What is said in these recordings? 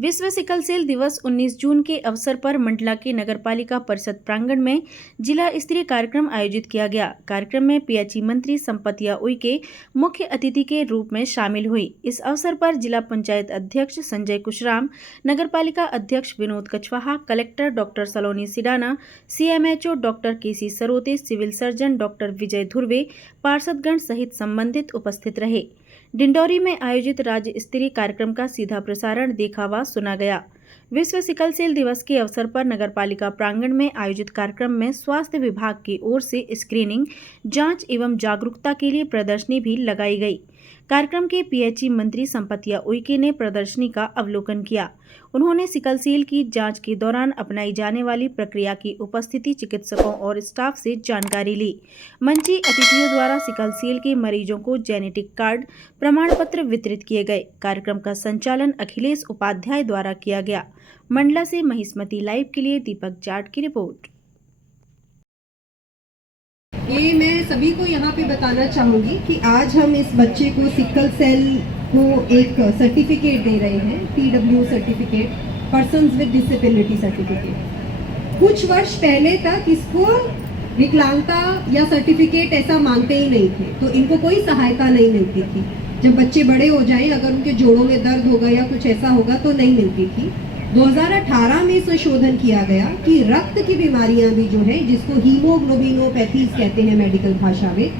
विश्व sickle cell दिवस 19 जून के अवसर पर मंडला के नगरपालिका परिषद प्रांगण में जिला स्तरीय कार्यक्रम आयोजित किया गया। कार्यक्रम में पीएचई मंत्री संपतिया उइके मुख्य अतिथि के रूप में शामिल हुई। इस अवसर पर जिला पंचायत अध्यक्ष संजय कुशराम, नगरपालिका अध्यक्ष विनोद कछवाहा, कलेक्टर डॉक्टर सलोनी सिडाना, सीएमएचओ डॉक्टर केसी सरोते, सिविल सर्जन डॉक्टर विजय धुर्वे, पार्षदगण सहित संबंधित उपस्थित रहे। डिंडौरी में आयोजित राज्य स्तरीय कार्यक्रम का सीधा प्रसारण देखा व सुना गया। विश्व सिकल सेल दिवस के अवसर पर नगरपालिका प्रांगण में आयोजित कार्यक्रम में स्वास्थ्य विभाग की ओर से स्क्रीनिंग, जांच एवं जागरूकता के लिए प्रदर्शनी भी लगाई गई। कार्यक्रम के पीएचई मंत्री संपतिया उइके ने प्रदर्शनी का अवलोकन किया। उन्होंने सिकल सेल की जांच के दौरान अपनाई जाने वाली प्रक्रिया की उपस्थिति चिकित्सकों और स्टाफ से जानकारी ली। मंची अतिथियों द्वारा सिकल सेल के मरीजों को जेनेटिक कार्ड प्रमाण पत्र वितरित किए गए। कार्यक्रम का संचालन अखिलेश उपाध्याय द्वारा किया गया। मंडला से महिष्मती लाइव के लिए दीपक जाट की रिपोर्ट। ये मैं सभी को यहाँ पे बताना चाहूँगी कि आज हम इस बच्चे को सिकल सेल को एक सर्टिफिकेट दे रहे हैं, PW certificate, persons with disability certificate. कुछ वर्ष पहले तक इसको विकलांगता या सर्टिफिकेट ऐसा मानते ही नहीं थे, तो इनको कोई सहायता नहीं मिलती थी। जब बच्चे बड़े हो जाएं, अगर उनके जोड़ों में दर्द होगा या कुछ ऐसा होगा तो नहीं मिलती थी। 2018 में संशोधन किया गया कि रक्त की बीमारियां भी जो है, जिसको हीमोग्लोबिनोपैथीज कहते हैं मेडिकल भाषा में,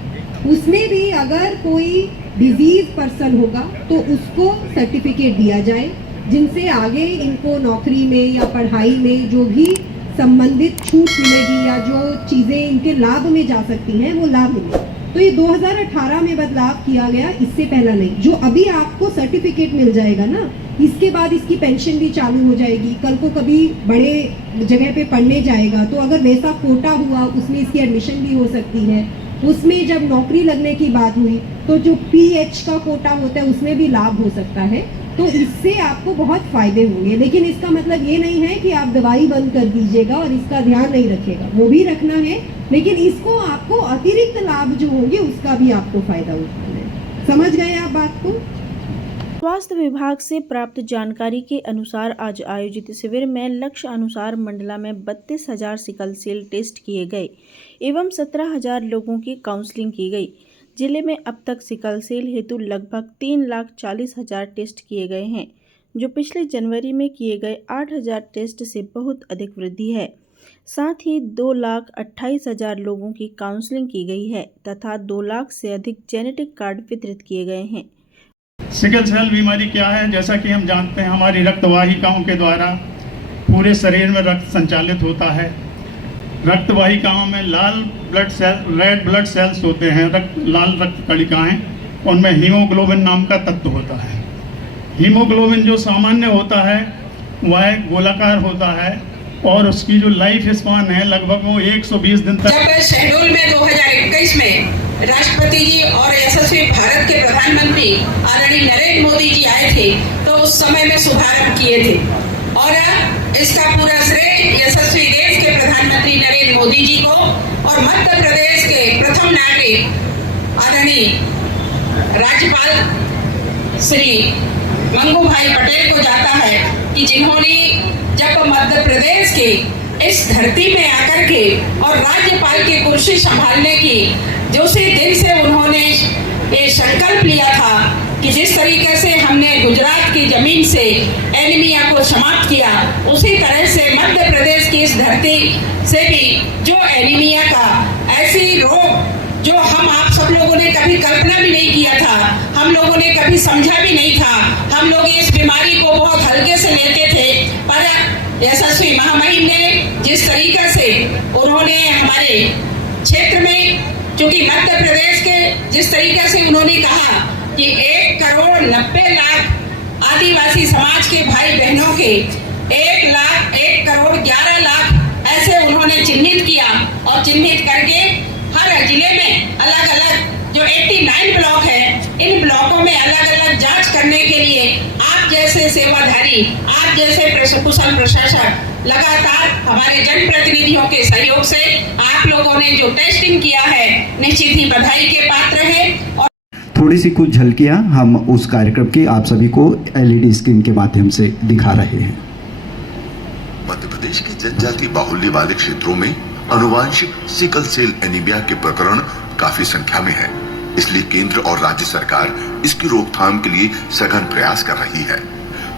उसमें भी अगर कोई डिजीज पर्सन होगा तो उसको सर्टिफिकेट दिया जाए, जिनसे आगे इनको नौकरी में या पढ़ाई में जो भी संबंधित छूट मिलेगी या जो चीज़ें इनके लाभ में जा सकती हैं वो लाभ मिले। तो ये 2018 में बदलाव किया गया, इससे पहला नहीं। जो अभी आपको सर्टिफिकेट मिल जाएगा ना, इसके बाद इसकी पेंशन भी चालू हो जाएगी। कल को कभी बड़े जगह पे पढ़ने जाएगा तो अगर वैसा कोटा हुआ, उसमें इसकी एडमिशन भी हो सकती है। उसमें जब नौकरी लगने की बात हुई तो जो PH का कोटा होता है उसमें भी लाभ हो सकता है। तो इससे आपको बहुत फायदे होंगे, लेकिन इसका मतलब ये नहीं है कि आप दवाई बंद कर दीजिएगा और इसका ध्यान नहीं रखिएगा, वो भी रखना है, लेकिन इसको आपको अतिरिक्त लाभ जो होंगे उसका भी आपको फायदा उठाना है। समझ गए आप बात को? स्वास्थ्य विभाग से प्राप्त जानकारी के अनुसार आज आयोजित शिविर में लक्ष्य अनुसार मंडला में 32,000 सिकल सेल टेस्ट किए गए एवं 17,000 लोगों की काउंसलिंग की गई। जिले में अब तक सिकल सेल हेतु लगभग 3,40,000 टेस्ट किए गए हैं, जो पिछले जनवरी में किए गए 8,000 टेस्ट से बहुत अधिक वृद्धि है। साथ ही 2,28,000 लोगों की काउंसलिंग की गई है तथा 2 लाख से अधिक जेनेटिक कार्ड वितरित किए गए हैं। सिकल सेल बीमारी क्या है? जैसा कि हम जानते हैं, हमारी रक्त वाहिकाओं के द्वारा पूरे शरीर में रक्त संचालित होता है। रक्त वाहिकाओं में लाल blood cell, red blood cells होते हैं, लाल रक्त कणिकाएं, उनमें हीमोग्लोबिन नाम का तत्व होता है। हीमोग्लोबिन जो सामान्य होता है वह गोलाकार होता है और उसकी जो लाइफ स्पान है लगभग वो 120 दिन तक। जब शेड्यूल में 2021 में राष्ट्रपति जी और यशस्वी भारत के प्रधानमंत्री आदरणीय नरेंद्र मोदी जी आए थे तो उस समय में शुभारंभ किए थे और इसका पूरा श्रेय यशस्वी देश के प्रधानमंत्री नरेंद्र मोदी जी को और मध्य प्रदेश के प्रथम नागरिक आदरणीय राज्यपाल श्री मंगू भाई पटेल को जाता है कि जिन्होंने जब मध्य प्रदेश के इस धरती में आकर के और राज्यपाल की कुर्सी संभालने की जो उसी दिन से उन्होंने ये संकल्प लिया था कि जिस तरीके से हमने गुजरात की जमीन से एनीमिया को समाप्त किया, उसी तरह से मध्य प्रदेश की इस धरती से भी जो एनीमिया का ऐसी रोग जो हम आप सब लोगों ने कभी कल्पना भी नहीं किया था, हम लोगों ने कभी समझा भी नहीं था, हम लोग इस बीमारी को बहुत हल्के से लेते थे। पर यशस्वी महामहिम ने जिस तरीके से उन्होंने हमारे क्षेत्र में, क्योंकि मध्य प्रदेश के जिस तरीके से उन्होंने कहा कि 1,90,00,000 आदिवासी समाज के भाई बहनों के 1,11,00,000 ऐसे उन्होंने चिन्हित किया और चिन्हित करके हर जिले में अलग अलग जो 89 ब्लॉक है, इन ब्लॉकों में अलग अलग जांच करने के लिए आप जैसे सेवाधारी, आप जैसे कुशल प्रशासक लगातार हमारे जनप्रतिनिधियों के सहयोग से आप लोगों ने जो टेस्टिंग किया है, निश्चित ही बधाई के पात्र है। थोड़ी सी कुछ झलकियां हम उस कार्यक्रम की आप सभी को LED स्क्रीन के माध्यम से दिखा रहे हैं। मध्य प्रदेश के जनजातीय बाहुल्य वाले क्षेत्रों में अनुवांशिक सिकल सेल एनीमिया के प्रकरण काफी संख्या में है, इसलिए केंद्र और राज्य सरकार इसकी रोकथाम के लिए सघन प्रयास कर रही है।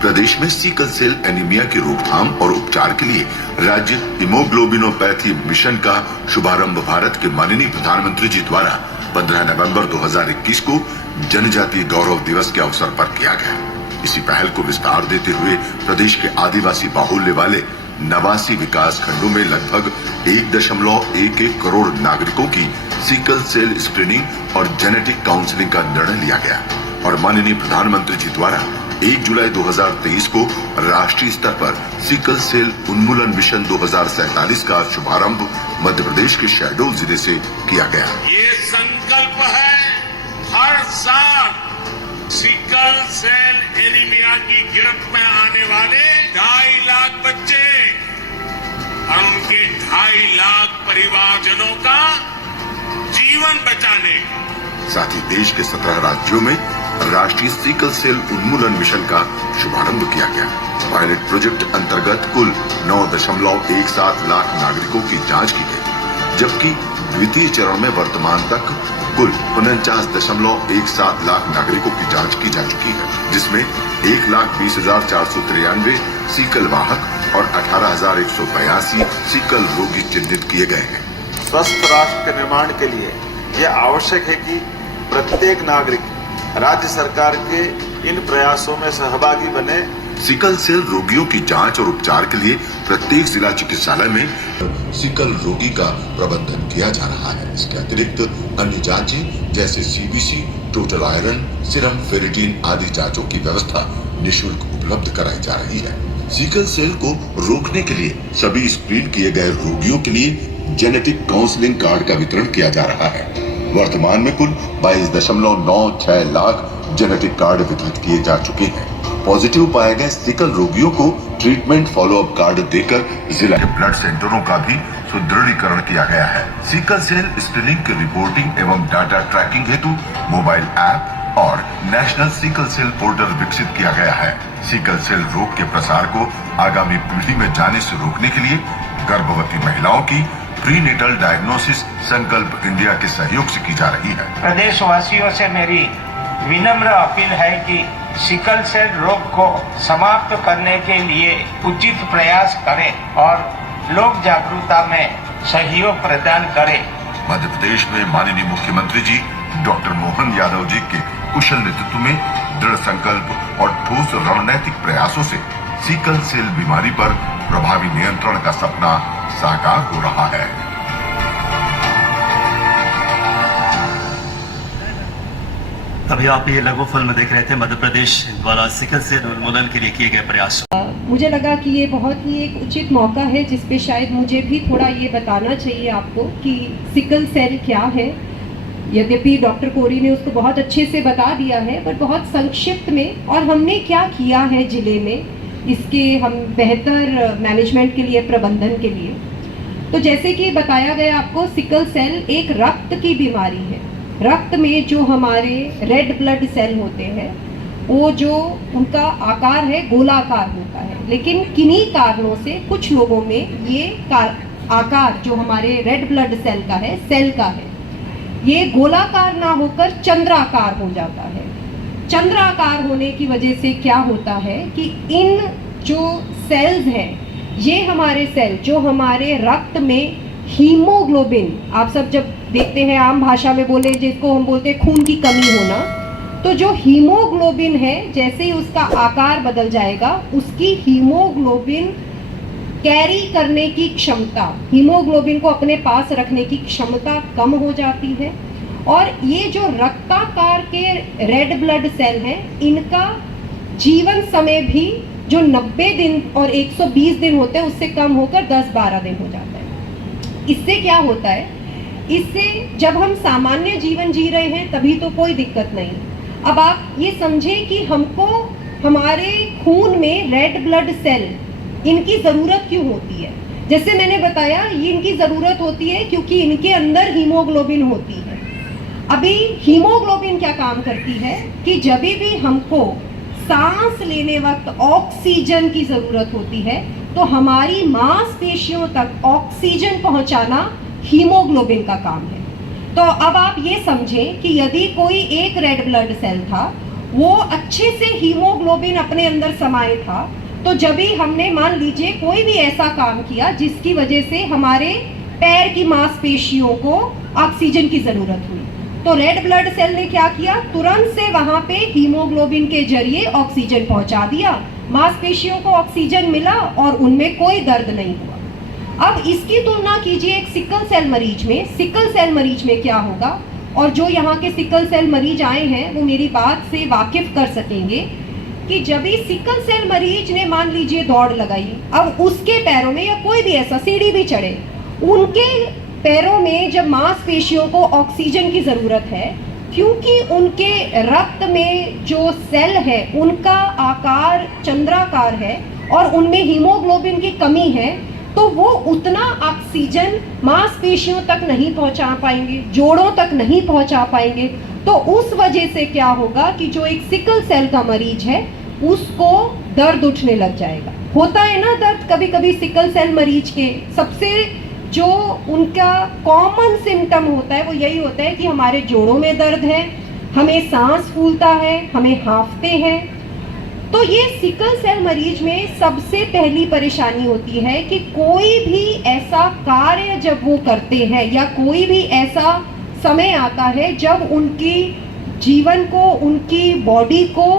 प्रदेश में सिकल सेल एनीमिया की रोकथाम और उपचार के लिए राज्य हीमोग्लोबिनोपैथी मिशन का शुभारंभ भारत के माननीय प्रधानमंत्री जी द्वारा 15 नवंबर 2021 को जनजातीय गौरव दिवस के अवसर पर किया गया। इसी पहल को विस्तार देते हुए प्रदेश के आदिवासी बाहुल्य वाले 89 विकास खंडों में लगभग 1.11 करोड़ नागरिकों की सिकल सेल स्क्रीनिंग और जेनेटिक काउंसलिंग का निर्णय लिया गया और माननीय प्रधानमंत्री जी द्वारा 1 जुलाई 2023 को राष्ट्रीय स्तर पर सिकल सेल उन्मूलन मिशन 2047 का शुभारंभ मध्य प्रदेश के शहडोल जिले से किया गया। ये संकल्प है हर साल सिकल सेल एनीमिया की गिरफ्त में आने वाले 2.5 लाख बच्चे और उनके 2.5 लाख परिवारजनों का जीवन बचाने। साथ ही देश के 17 राज्यों में राष्ट्रीय सिकल सेल उन्मूलन मिशन का शुभारंभ किया गया। पायलट प्रोजेक्ट अंतर्गत कुल 9.17 लाख नागरिकों की जांच की गई, जबकि द्वितीय चरण में वर्तमान तक कुल 49.17 लाख नागरिकों की जांच की जा चुकी है, जिसमें 1,20,493 सिकल वाहक और 18,182 सिकल रोगी चिन्हित किए गए हैं। स्वस्थ राष्ट्र के निर्माण के लिए यह आवश्यक है कि प्रत्येक नागरिक राज्य सरकार के इन प्रयासों में सहभागी बने। सिकल सेल रोगियों की जांच और उपचार के लिए प्रत्येक जिला चिकित्सालय में सिकल रोगी का प्रबंधन किया जा रहा है। इसके अतिरिक्त अन्य जांचें जैसे CBC, total iron, serum ferritin आदि जांचों की व्यवस्था निःशुल्क उपलब्ध कराई जा रही है। सिकल सेल को रोकने के लिए सभी स्क्रीन किए गए रोगियों के लिए जेनेटिक काउंसलिंग कार्ड का वितरण किया जा रहा है। वर्तमान में कुल 22.96 लाख जेनेटिक कार्ड वितरित किए जा चुके हैं। पॉजिटिव पाए गए सिकल रोगियों को ट्रीटमेंट फॉलोअप कार्ड देकर जिला के ब्लड सेंटरों का भी सुदृढ़ीकरण किया गया है। सिकल सेल स्क्रीनिंग की रिपोर्टिंग एवं डाटा ट्रैकिंग हेतु मोबाइल ऐप और नेशनल सिकल सेल पोर्टल विकसित किया गया है। सिकल सेल रोग के प्रसार को आगामी पीढ़ी में जाने से रोकने के लिए गर्भवती महिलाओं की प्रीनेटल डायग्नोसिस संकल्प इंडिया के सहयोग से की जा रही है। प्रदेशवासियों से मेरी विनम्र अपील है कि सिकल सेल रोग को समाप्त करने के लिए उचित प्रयास करें और लोक जागरूकता में सहयोग प्रदान करें। मध्य प्रदेश में माननीय मुख्यमंत्री जी डॉक्टर मोहन यादव जी के कुशल नेतृत्व में दृढ़ संकल्प और ठोस रणनीतिक प्रयासों से सिकल सेल बीमारी पर प्रभावी नियंत्रण का सपना साकार हो रहा है। अभी आप ये लघु फिल्म देख रहे थे मध्य प्रदेश द्वारा सिकल सेल उन्मूलन के लिए किए गए प्रयास। मुझे लगा कि ये बहुत ही एक उचित मौका है जिस पे शायद मुझे भी थोड़ा ये बताना चाहिए आपको कि सिकल सेल क्या है। यद्यपि डॉक्टर कोरी ने उसको बहुत अच्छे से बता दिया है, पर बहुत संक्षिप्त में, और हमने क्या किया है जिले में इसके हम बेहतर मैनेजमेंट के लिए, प्रबंधन के लिए। तो जैसे कि बताया गया आपको, सिकल सेल एक रक्त की बीमारी है। रक्त में जो हमारे रेड ब्लड सेल होते हैं वो जो उनका आकार है गोलाकार होता है, लेकिन किन्हीं कारणों से कुछ लोगों में ये आकार जो हमारे रेड ब्लड सेल का है, सेल का है, ये गोलाकार ना होकर चंद्राकार हो जाता है। चंद्राकार होने की वजह से क्या होता है कि इन जो सेल्स हैं, ये हमारे सेल जो हमारे रक्त में हीमोग्लोबिन, आप सब जब देखते हैं आम भाषा में बोले जिसको हम बोलते हैं खून की कमी होना, तो जो हीमोग्लोबिन है जैसे ही उसका आकार बदल जाएगा, उसकी हीमोग्लोबिन कैरी करने की क्षमता, हीमोग्लोबिन को अपने पास रखने की क्षमता कम हो जाती है। और ये जो रक्ताकार के रेड ब्लड सेल हैं, इनका जीवन समय भी जो 90 दिन और 120 दिन होते हैं उससे कम होकर 10-12 दिन हो जाता है। इससे क्या होता है, इससे जब हम सामान्य जीवन जी रहे हैं तभी तो कोई दिक्कत नहीं। अब आप ये समझें कि हमको हमारे खून में रेड ब्लड सेल इनकी ज़रूरत क्यों होती है। जैसे मैंने बताया, ये इनकी ज़रूरत होती है क्योंकि इनके अंदर हीमोग्लोबिन होती है। अभी हीमोग्लोबिन क्या काम करती है कि जब भी हमको सांस लेने वक्त ऑक्सीजन की ज़रूरत होती है तो हमारी मांसपेशियों तक ऑक्सीजन पहुंचाना हीमोग्लोबिन का काम है। तो अब आप ये समझें कि यदि कोई एक रेड ब्लड सेल था, वो अच्छे से हीमोग्लोबिन अपने अंदर समाये था, तो जब भी हमने मान लीजिए कोई भी ऐसा काम किया जिसकी वजह से हमारे पैर की मांसपेशियों को ऑक्सीजन की ज़रूरत हुई, तो रेड ब्लड सेल ने क्या किया, तुरंत से वहां पे हीमोग्लोबिन के जरिए ऑक्सीजन पहुंचा दिया, मांसपेशियों को ऑक्सीजन मिला और उनमें कोई दर्द नहीं हुआ। अब इसकी तुलना कीजिए एक सिकल सेल मरीज में। सिकल सेल मरीज में क्या होगा, और जो यहाँ के सिकल सेल मरीज आए हैं वो मेरी बात से वाकिफ कर सकेंगे कि जब भी सिकल सेल मरीज ने मान लीजिए दौड़ लगाई, अब उसके पैरों में या कोई भी ऐसा सीढ़ी भी चढ़े, उनके पैरों में जब मांसपेशियों को ऑक्सीजन की ज़रूरत है, क्योंकि उनके रक्त में जो सेल है उनका आकार चंद्राकार है और उनमें हीमोग्लोबिन की कमी है, तो वो उतना ऑक्सीजन मांसपेशियों तक नहीं पहुंचा पाएंगे, जोड़ों तक नहीं पहुंचा पाएंगे। तो उस वजह से क्या होगा कि जो एक सिकल सेल का मरीज है उसको दर्द उठने लग जाएगा। होता है ना दर्द कभी कभी सिकल सेल मरीज के। सबसे जो उनका कॉमन सिम्टम होता है वो यही होता है कि हमारे जोड़ों में दर्द है, हमें सांस फूलता है, हमें हाँफते हैं। तो ये सिकल सेल मरीज में सबसे पहली परेशानी होती है कि कोई भी ऐसा कार्य जब वो करते हैं या कोई भी ऐसा समय आता है जब उनकी जीवन को, उनकी बॉडी को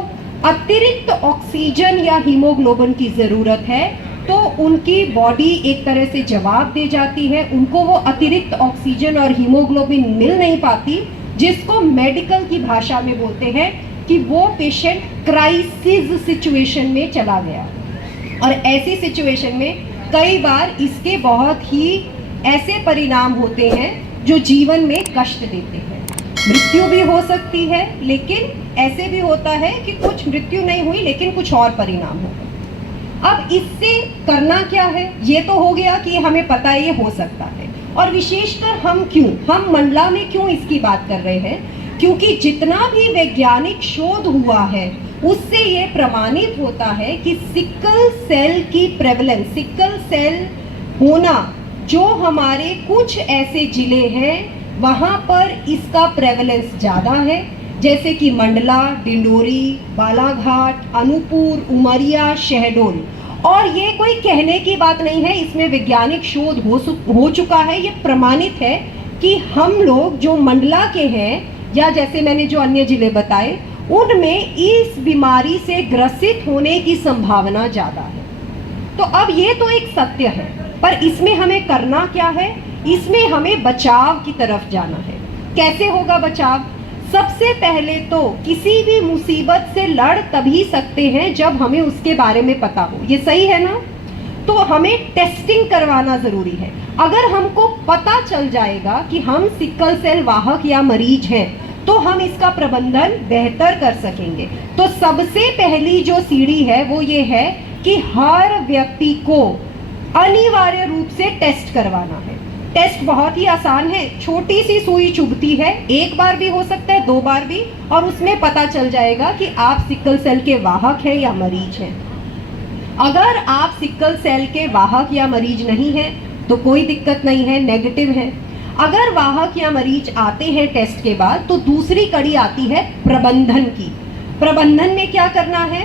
अतिरिक्त ऑक्सीजन या हीमोग्लोबिन की ज़रूरत है, तो उनकी बॉडी एक तरह से जवाब दे जाती है, उनको वो अतिरिक्त ऑक्सीजन और हीमोग्लोबिन मिल नहीं पाती, जिसको मेडिकल की भाषा में बोलते हैं कि वो पेशेंट क्राइसिस सिचुएशन में चला गया। और ऐसी सिचुएशन में कई बार इसके बहुत ही ऐसे परिणाम होते हैं जो जीवन में कष्ट देते हैं। मृत्यु भी हो सकती है, लेकिन ऐसे भी होता है कि कुछ मृत्यु नहीं हुई लेकिन कुछ और परिणाम हो गए। अब इससे करना क्या है, ये तो हो गया कि हमें पता है ये हो सकता है। और विशेषकर हम मंडला में क्यों इसकी बात कर रहे हैं, क्योंकि जितना भी वैज्ञानिक शोध हुआ है उससे ये प्रमाणित होता है कि सिकल सेल की प्रेवलेंस, सिकल सेल होना, जो हमारे कुछ ऐसे जिले हैं वहाँ पर इसका प्रेवलेंस ज़्यादा है, जैसे कि मंडला, डिंडोरी, बालाघाट, अनूपपुर, उमरिया, शहडोल। और ये कोई कहने की बात नहीं है, इसमें वैज्ञानिक शोध हो चुका है, ये प्रमाणित है कि हम लोग जो मंडला के हैं या जैसे मैंने जो अन्य जिले बताए, उनमें इस बीमारी से ग्रसित होने की संभावना ज़्यादा है। तो अब ये तो एक सत्य है, पर इसमें हमें करना क्या है, इसमें हमें बचाव की तरफ जाना है। कैसे होगा बचाव? सबसे पहले तो किसी भी मुसीबत से लड़ तभी सकते हैं जब हमें उसके बारे में पता हो, ये सही है ना? तो हमें टेस्टिंग करवाना ज़रूरी है। अगर हमको पता चल जाएगा कि हम सिकल सेल वाहक या मरीज हैं, तो हम इसका प्रबंधन बेहतर कर सकेंगे। तो सबसे पहली जो सीढ़ी है वो ये है कि हर व्यक्ति को अनिवार्य रूप से टेस्ट करवाना है। टेस्ट बहुत ही आसान है, छोटी सी सुई चुभती है, एक बार भी हो सकता है, 2 बार भी, और उसमें पता चल जाएगा कि आप सिकल सेल के वाहक हैं या मरीज हैं। अगर आप सिकल सेल के वाहक या मरीज नहीं हैं तो कोई दिक्कत नहीं है, नेगेटिव है। अगर वाहक या मरीज आते हैं टेस्ट के बाद, तो दूसरी कड़ी आती है प्रबंधन की। प्रबंधन में क्या करना है?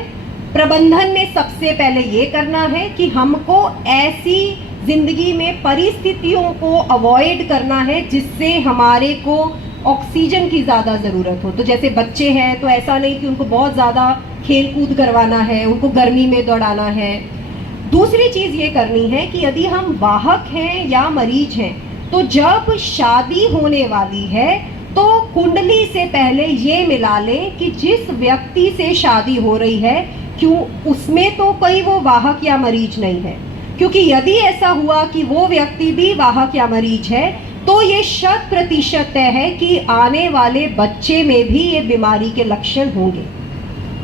प्रबंधन में सबसे पहले ये करना है कि हमको ऐसी जिंदगी में परिस्थितियों को अवॉइड करना है जिससे हमारे को ऑक्सीजन की ज़्यादा ज़रूरत हो। तो जैसे बच्चे हैं तो ऐसा नहीं कि उनको बहुत ज़्यादा खेल कूद करवाना है, उनको गर्मी में दौड़ाना है। दूसरी चीज़ ये करनी है कि यदि हम वाहक हैं या मरीज हैं, तो जब शादी होने वाली है तो कुंडली से पहले ये मिला लें कि जिस व्यक्ति से शादी हो रही है, क्यों उसमें तो कोई वो वाहक या मरीज नहीं है। क्योंकि यदि ऐसा हुआ कि वो व्यक्ति भी वाहक या मरीज है, तो ये 100% तय है कि आने वाले बच्चे में भी ये बीमारी के लक्षण होंगे।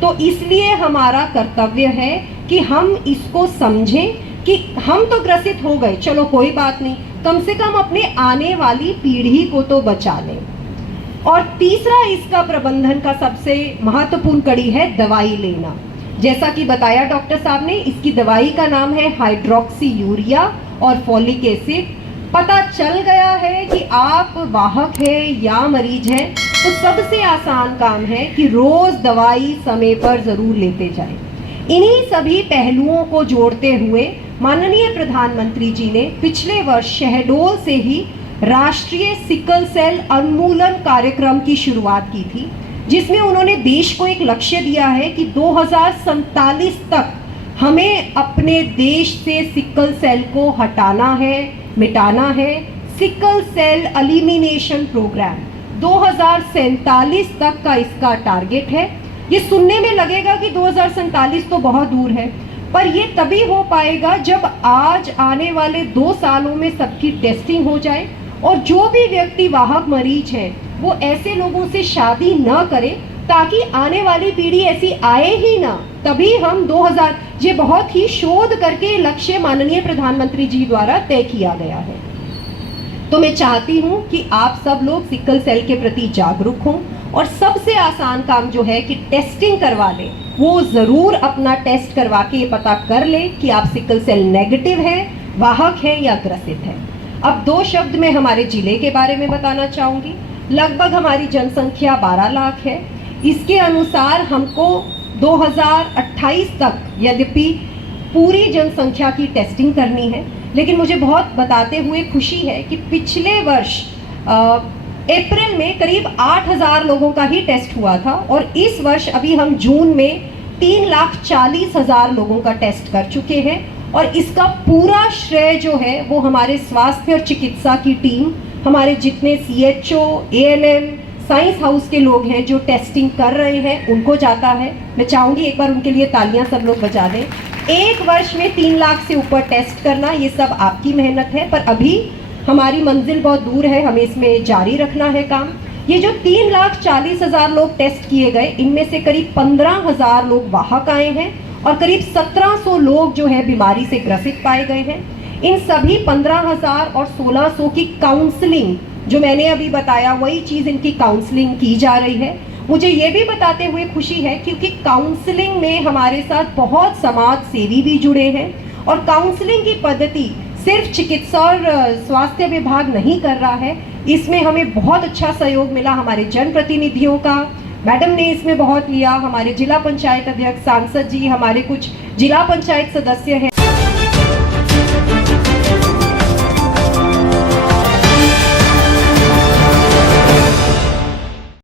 तो इसलिए हमारा कर्तव्य है कि हम इसको समझें कि हम तो ग्रसित हो गए, चलो कोई बात नहीं, कम से कम अपने आने वाली पीढ़ी को तो बचा लें। और तीसरा इसका प्रबंधन का सबसे महत्वपूर्ण कड़ी है दवाई लेना। जैसा कि बताया डॉक्टर साहब ने, इसकी दवाई का नाम है हाइड्रोक्सी यूरिया और फॉलिक एसिड। पता चल गया है कि आप वाहक है या मरीज हैं, तो सबसे आसान काम है कि रोज दवाई समय पर जरूर लेते जाएं। इन्हीं सभी पहलुओं को जोड़ते हुए माननीय प्रधानमंत्री जी ने पिछले वर्ष शहडोल से ही राष्ट्रीय सिकल सेल उन्मूलन कार्यक्रम की शुरुआत की थी, जिसमें उन्होंने देश को एक लक्ष्य दिया है कि 2047 तक हमें अपने देश से सिकल सेल को हटाना है, मिटाना है। सिकल एलिमिनेशन एलिमिनेशन प्रोग्राम 2047 तक का इसका टारगेट है। ये सुनने में लगेगा कि 2047 तो बहुत दूर है, पर ये तभी हो पाएगा जब आज आने वाले 2 सालों में सबकी टेस्टिंग हो जाए और जो भी व्यक्ति वाहक मरीज है वो ऐसे लोगों से शादी न करे, ताकि आने वाली पीढ़ी ऐसी आए ही ना। तभी हम 2000 ये बहुत ही शोध करके लक्ष्य माननीय प्रधानमंत्री जी द्वारा तय किया गया है। तो मैं चाहती हूँ कि आप सब लोग सिकल सेल के प्रति जागरूक हों और सबसे आसान काम जो है कि टेस्टिंग करवा लें। वो ज़रूर अपना टेस्ट करवा के ये पता कर ले कि आप सिकल सेल नेगेटिव है, वाहक है या ग्रसित है। अब 2 शब्द में हमारे जिले के बारे में बताना चाहूँगी। लगभग हमारी जनसंख्या 12 लाख है। इसके अनुसार हमको 2028 तक यद्यपि पूरी जनसंख्या की टेस्टिंग करनी है, लेकिन मुझे बहुत बताते हुए खुशी है कि पिछले वर्ष अप्रैल में करीब 8,000 लोगों का ही टेस्ट हुआ था और इस वर्ष अभी हम जून में 3,40,000 लोगों का टेस्ट कर चुके हैं। और इसका पूरा श्रेय जो है वो हमारे स्वास्थ्य और चिकित्सा की टीम, हमारे जितने CHO, ANM, साइंस हाउस के लोग हैं जो टेस्टिंग कर रहे हैं, उनको जाता है। मैं चाहूँगी एक बार उनके लिए तालियां सब लोग बजा दें। 1 वर्ष में 3 लाख से ऊपर टेस्ट करना, ये सब आपकी मेहनत है, पर अभी हमारी मंजिल बहुत दूर है, हमें इसमें जारी रखना है काम। ये जो 3,40,000 लोग टेस्ट किए गए, इनमें से करीब 15,000 लोग वाहक आए हैं और करीब 1,700 लोग जो है बीमारी से ग्रसित पाए गए हैं। इन सभी 15,000 और 1,600 की काउंसलिंग, जो मैंने अभी बताया वही चीज़, इनकी काउंसलिंग की जा रही है। मुझे ये भी बताते हुए खुशी है क्योंकि काउंसलिंग में हमारे साथ बहुत समाज सेवी भी जुड़े हैं और काउंसलिंग की पद्धति सिर्फ चिकित्सा और स्वास्थ्य विभाग नहीं कर रहा है, इसमें हमें बहुत अच्छा सहयोग मिला हमारे जनप्रतिनिधियों का। मैडम ने इसमें बहुत लिया, हमारे जिला पंचायत अध्यक्ष, सांसद जी, हमारे कुछ जिला पंचायत सदस्य हैं।